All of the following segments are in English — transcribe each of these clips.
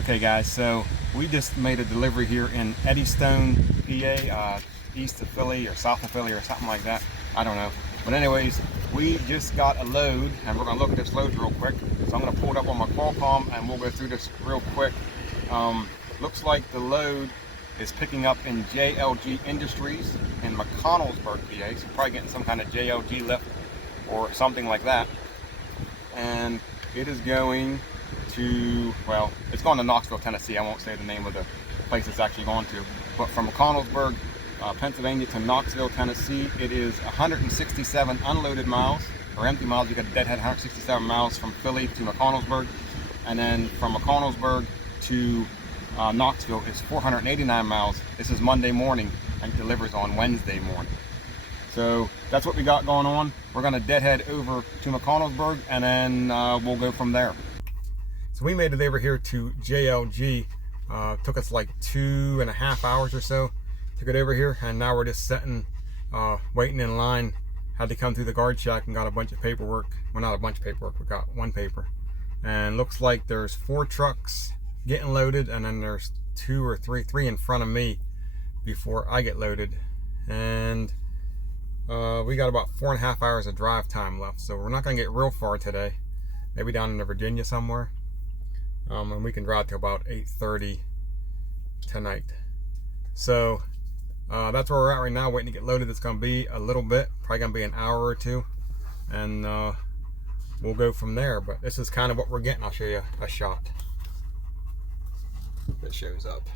Okay guys, so we just made a delivery here in Eddystone, PA, east of Philly or south of Philly or something like that. I don't know. But anyways, we just got a load and we're gonna look at this load real quick. So I'm gonna pull it up on my Qualcomm and we'll go through this real quick. Looks like the load is picking up in JLG Industries in McConnellsburg, PA. So probably getting some kind of JLG lift or something like that. And it is going to, well, it's going to Knoxville, Tennessee. I won't say the name of the place it's actually going to, but from McConnellsburg, Pennsylvania to Knoxville, Tennessee, it is 167 unloaded miles, or empty miles. You got a deadhead 167 miles from Philly to McConnellsburg, and then from McConnellsburg to Knoxville is 489 miles. This is Monday morning and it delivers on Wednesday morning. So that's what we got going on. We're going to deadhead over to McConnellsburg and then we'll go from there. So we made it over here to JLG. Took us like 2.5 hours or so to get over here, and now we're just sitting, waiting in line. Had to come through the guard shack and got a bunch of paperwork. Well, not a bunch of paperwork, we got one paper. And looks like there's 4 trucks getting loaded, and then there's 2 or 3 in front of me before I get loaded. And we got about 4.5 hours of drive time left, so we're not gonna get real far today. Maybe down into Virginia somewhere. And we can drive to about 8:30 tonight. So that's where we're at right now, waiting to get loaded. It's going to be a little bit, probably going to be an hour or two, and we'll go from there. But this is kind of what we're getting. I'll show you a shot that shows up.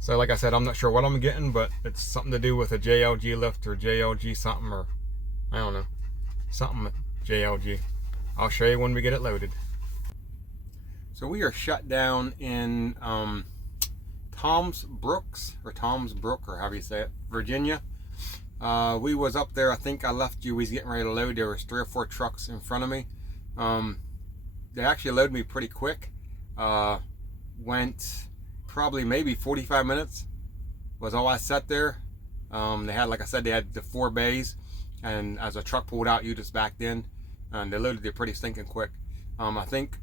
So like I said, I'm not sure what I'm getting, but it's something to do with a JLG lift or JLG something, or I don't know, something JLG. I'll show you when we get it loaded. So we are shut down in Tom's Brook, or however you say it, Virginia. We was up there, I think I left you, we was getting ready to load. There was 3 or 4 trucks in front of me. They actually loaded me pretty quick. Went probably maybe 45 minutes was all I sat there. They had, like I said, they had the 4 bays, and as a truck pulled out, you just backed in, and they loaded it pretty stinking quick. I think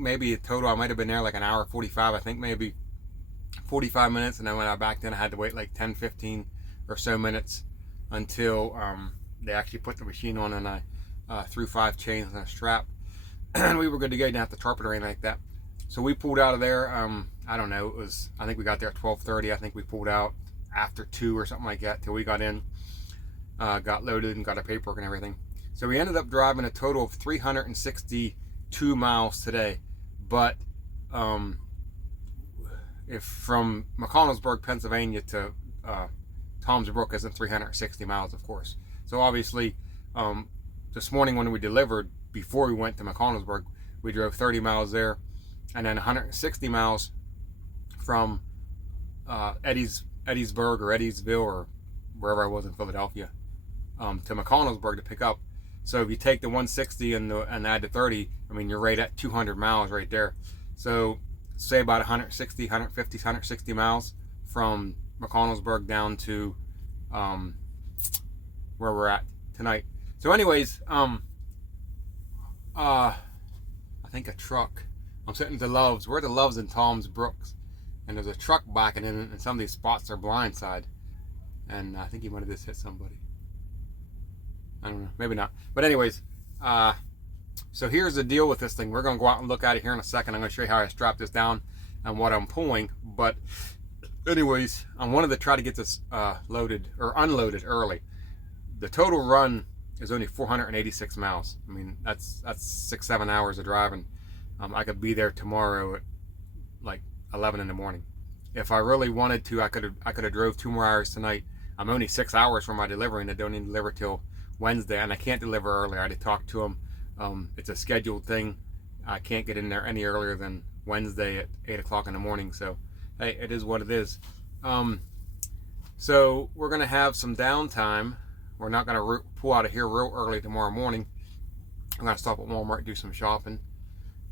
maybe total I might have been there like an hour 45. I think maybe 45 minutes, and then when I backed in, I had to wait like 10-15 or so minutes until they actually put the machine on, and I threw 5 chains and a strap, and we were good to go. Didn't have to tarp it or anything like that. So we pulled out of there, I don't know, I think we got there at 12:30. I think we pulled out after 2 or something like that, till we got in, got loaded and got our paperwork and everything. So we ended up driving a total of 362 miles today. But if from McConnellsburg, Pennsylvania to Tom's Brook isn't 360 miles, of course. So obviously, this morning when we delivered, before we went to McConnellsburg, we drove 30 miles there, and then 160 miles from Eddysburg or Eddysville or wherever I was in Philadelphia to McConnellsburg to pick up. So if you take the 160 and add the 30, I mean, you're right at 200 miles right there. So say about 160, 150, 160 miles from McConnellsburg down to where we're at tonight. So anyways, I think a truck. I'm sitting at the Loves. We're at the Loves in Tom's Brooks, and there's a truck backing in, and some of these spots are blindside, and I think he might have just hit somebody. I don't know, maybe not. But anyways, so here's the deal with this thing. We're going to go out and look at it here in a second. I'm going to show you how I strap this down and what I'm pulling. But anyways, I wanted to try to get this loaded or unloaded early. The total run is only 486 miles. I mean, that's 6-7 hours of driving. I could be there tomorrow at like 11 in the morning. If I really wanted to, I could have drove 2 more hours tonight. I'm only 6 hours from my delivery, and I don't even deliver till Wednesday, and I can't deliver early. I had to talk to them. It's a scheduled thing. I can't get in there any earlier than Wednesday at 8 o'clock in the morning. So hey, it is what it is. So we're gonna have some downtime. We're not gonna pull out of here real early tomorrow morning. I'm gonna stop at Walmart, do some shopping,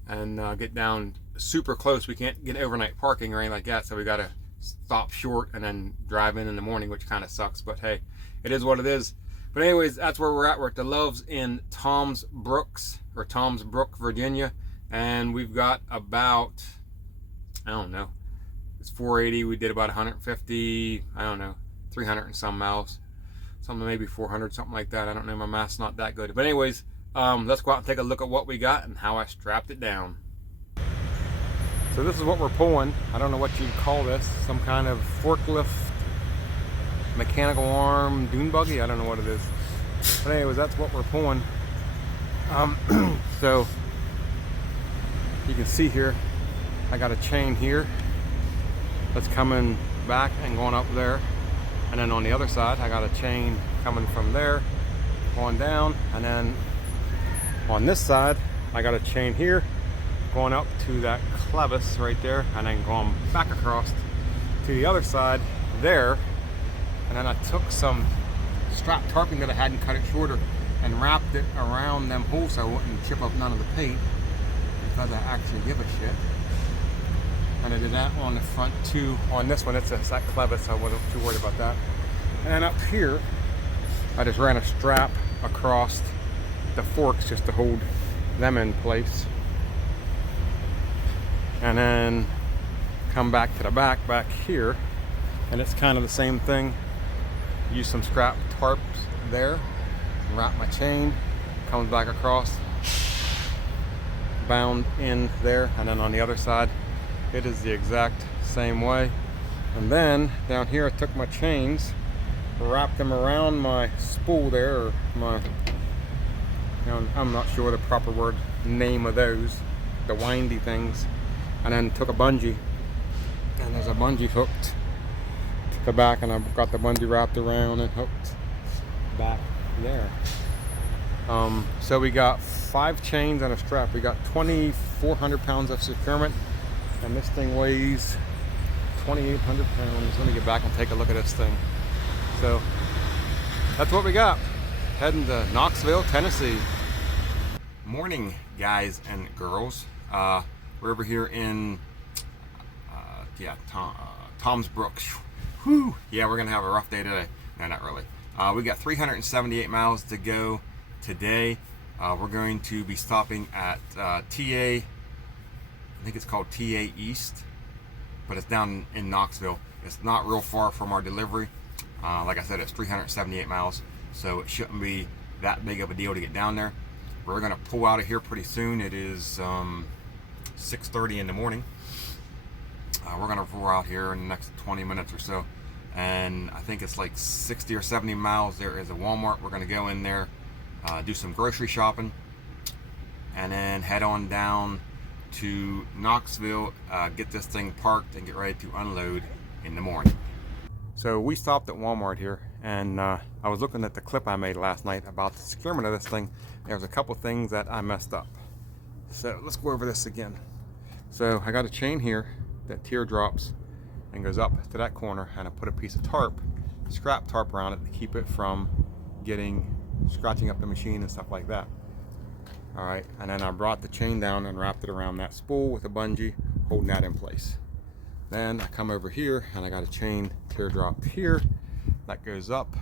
and get down super close. We can't get overnight parking or anything like that, so we gotta stop short and then drive in the morning, which kind of sucks, but hey, it is what it is. But anyways, that's where we're at. We're at the Loves in Tom's Brook, Virginia, and we've got about, I don't know, it's 480. We did about 150, I don't know, 300 and some miles, something maybe 400, something like that. I don't know, my math's not that good. But anyways, let's go out and take a look at what we got and how I strapped it down. So this is what we're pulling. I don't know what you'd call this, some kind of forklift, mechanical arm, dune buggy, I don't know what it is. But anyways, that's what we're pulling. So you can see here, I got a chain here that's coming back and going up there. And then on the other side, I got a chain coming from there, going down. And then on this side, I got a chain here, going up to that clevis right there, and then going back across to the other side there. And then I took some strap tarping that I had and cut it shorter and wrapped it around them holes so I wouldn't chip up none of the paint, because I actually give a shit. And I did that on the front too. On this one, it's that clevis, so I wasn't too worried about that. And then up here, I just ran a strap across the forks just to hold them in place. And then come back to the back here, and it's kind of the same thing. Use some scrap tarps there, wrap my chain, comes back across, bound in there, and then on the other side it is the exact same way. And then down here I took my chains, wrapped them around my spool there, or my, I'm not sure the proper word name of those, the windy things, and then took a bungee, and there's a bungee hooked to the back, and I've got the bungee wrapped around and hooked back there. So we got 5 chains and a strap. We got 2,400 pounds of securement, and this thing weighs 2,800 pounds. Let me get back and take a look at this thing. So that's what we got. Heading to Knoxville, Tennessee. Morning, guys and girls. We're over here in Tom's Brook. Whew. Yeah, we're gonna have a rough day today. No, not really. We got 378 miles to go today. We're going to be stopping at TA, I think it's called TA East, but it's down in Knoxville. It's not real far from our delivery. Like I said, it's 378 miles, so it shouldn't be that big of a deal to get down there. We're gonna pull out of here pretty soon. It is 6:30 in the morning. We're gonna roll out here in the next 20 minutes or so, and I think it's like 60 or 70 miles. There is a Walmart. We're gonna go in there, do some grocery shopping, and then head on down to Knoxville, get this thing parked and get ready to unload in the morning. So we stopped at Walmart here, and I was looking at the clip I made last night about the securement of this thing. There was a couple things that I messed up, so let's go over this again. So I got a chain here that teardrops and goes up to that corner, and I put a piece of tarp, scrap tarp around it to keep it from scratching up the machine and stuff like that. All right, and then I brought the chain down and wrapped it around that spool with a bungee, holding that in place. Then I come over here and I got a chain teardrop here that goes up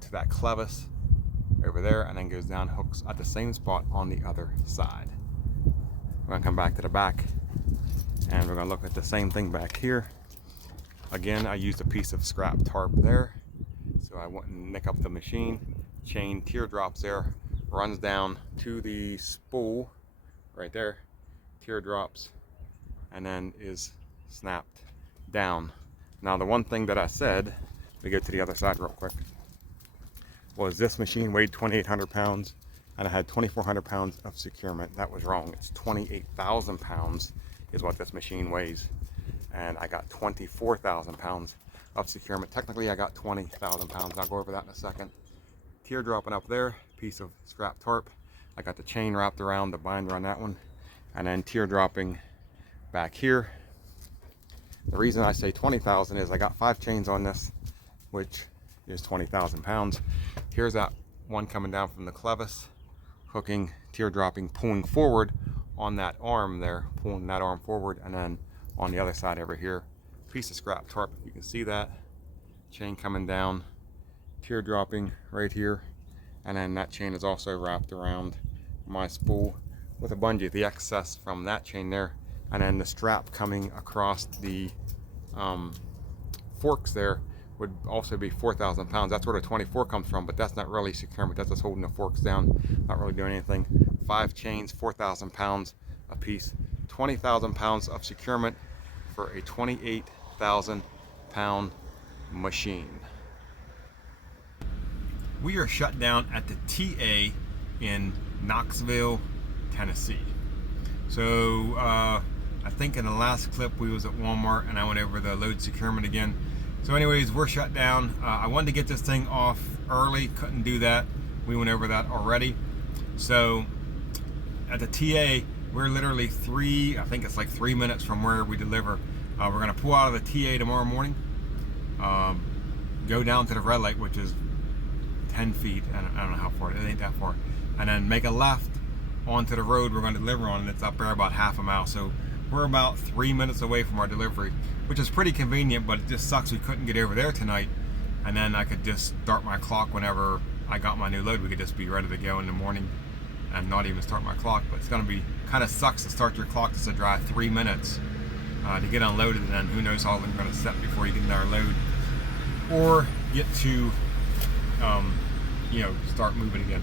to that clevis over there, and then goes down, hooks at the same spot on the other side. We're gonna come back to the back, and we're gonna look at the same thing back here. Again, I used a piece of scrap tarp there, so I wouldn't nick up the machine. Chain teardrops there, runs down to the spool right there, teardrops, and then is snapped down. Now the one thing that I said, let me go to the other side real quick, was this machine weighed 2,800 pounds and I had 2,400 pounds of securement. That was wrong. It's 28,000 pounds is what this machine weighs, and I got 24,000 pounds of securement. Technically I got 20,000 pounds. I'll go over that in a second. Teardropping up there, piece of scrap tarp. I got the chain wrapped around the binder on that one, and then teardropping back here. The reason I say 20,000 is I got 5 chains on this, which is 20,000 pounds. Here's that one coming down from the clevis, hooking, teardropping, pulling forward on that arm there, pulling that arm forward, and then on the other side over here, piece of scrap tarp. You can see that chain coming down, tear dropping right here, and then that chain is also wrapped around my spool with a bungee, the excess from that chain there, and then the strap coming across the forks there would also be 4,000 pounds. That's where the 24 comes from, but that's not really securement. That's just holding the forks down, not really doing anything. 5 chains, 4,000 pounds a piece, 20,000 pounds of securement for a 28,000 pound machine. We are shut down at the TA in Knoxville, Tennessee. So I think in the last clip we was at Walmart and I went over the load securement again. So anyways, we're shut down. I wanted to get this thing off early, couldn't do that. We went over that already. So at the TA, we're literally I think it's like 3 minutes from where we deliver. We're gonna pull out of the TA tomorrow morning, go down to the red light, which is 10 feet, I don't know how far, it ain't that far, and then make a left onto the road we're gonna deliver on, and it's up there about half a mile. So we're about 3 minutes away from our delivery, which is pretty convenient, but it just sucks we couldn't get over there tonight, and then I could just start my clock whenever I got my new load. We could just be ready to go in the morning and not even start my clock. But it's gonna be, kind of sucks to start your clock just to drive 3 minutes to get unloaded, and then who knows how long you're gonna set before you get another load or get to you know, start moving again.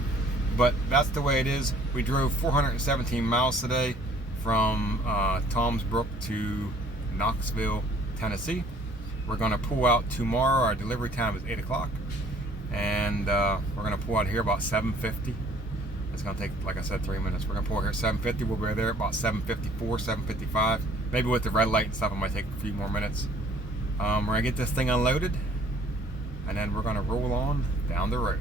But that's the way it is. We drove 417 miles today from Toms Brook to Knoxville, Tennessee. We're gonna pull out tomorrow. Our delivery time is 8 o'clock, and we're gonna pull out here about 7:50. It's gonna take, like I said, 3 minutes. We're gonna pull here at 7:50. We'll be there about 7:54, 7:55. Maybe with the red light and stuff, it might take a few more minutes. We're gonna get this thing unloaded, and then we're gonna roll on down the road.